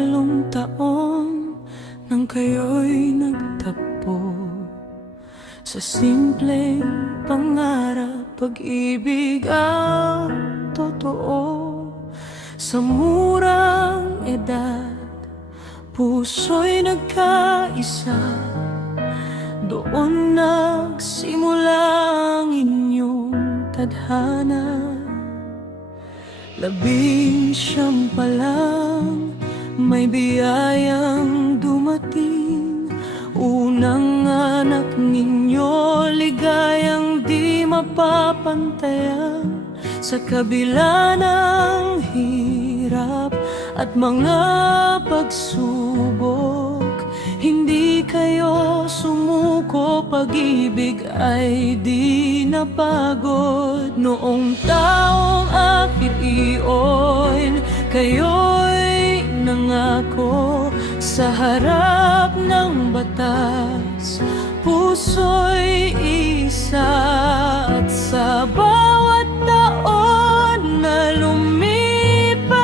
walong taon nang kayo'y nagtagpo. Sa simpleng pangarap, pag-ibig ang totoo. Sa murang edad, puso'y nagkaisa. Doon nagsimula ang inyong tadhana. 19 pa lang, may biyayang dumating. Unang anak ninyo, ligayang di mapapantayan. Sa kabila ng hirap at mga pagsubok, hindi kayo sumuko, pag-ibig ay di napagod. Noong taong akhir iyon, kayo'y nangako sa harap ng batas. Puso'y isa at sa bawat taon na lumipas,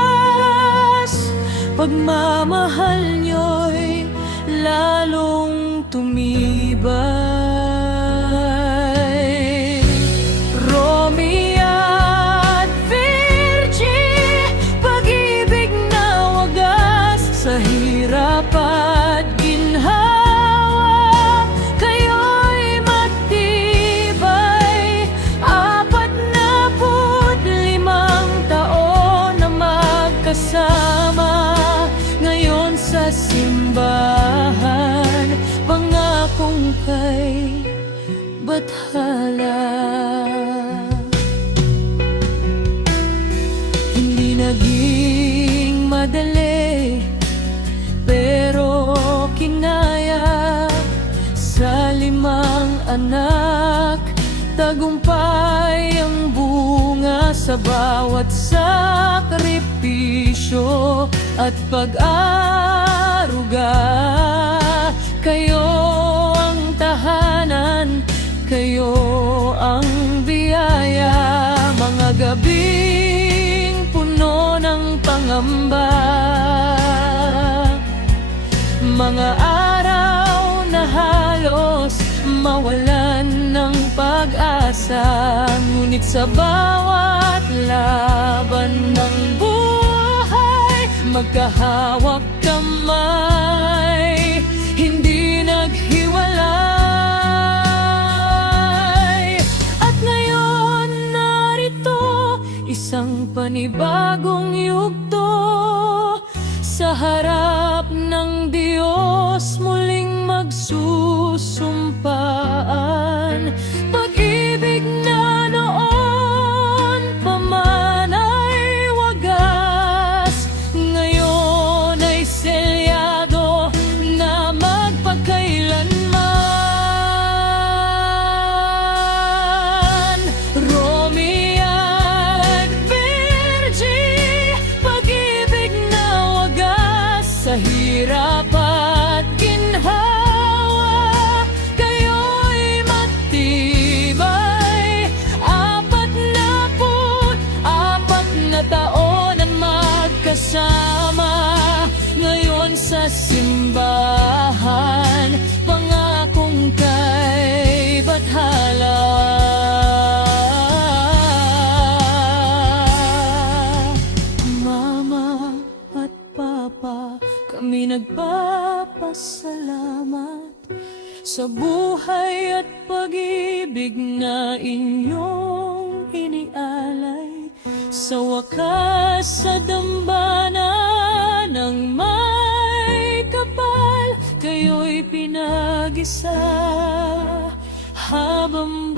pagmamahal nyo'y lalong tumibay. Romeo at Virgie, pag-ibig na wagas sa hirap at ginhawa, kayo'y matibay. 45 taon na magkasama, ngayon sa simbahan, pangakong kay bathala. Hindi naging madali, pero kinaya. Sa 5 anak, tagumpay ang bunga. Sa bawat sakripisyo at pag-aruga, kayo ang tahanan, kayo ang biyaya. Mga gabing puno ng pangamba, mga araw na halos mawalan ng pag-asa. Ngunit sa bawat laban ng buhay, magkahawak kamay, hindi naghiwalay. At ngayon narito, isang panibagong yugto. Sa harap ng Diyos muling magsusumpaan. Pag-ibig na noon pa man ay wagas, ngayon ay selyado na magpakailanman. Romeo at Virgie, pag-ibig na wagas sa hirap at ginhawa, kayo'y matibay. 44 na taon ang magkasama, ngayon sa simbahan, pangakong kay bathala. Mama at Papa, kami nagpapasalamat sa buhay at pag-ibig na inyong inialay. Sa wakas, sa dambana ng may kapal, kayo'y pinag-isa habang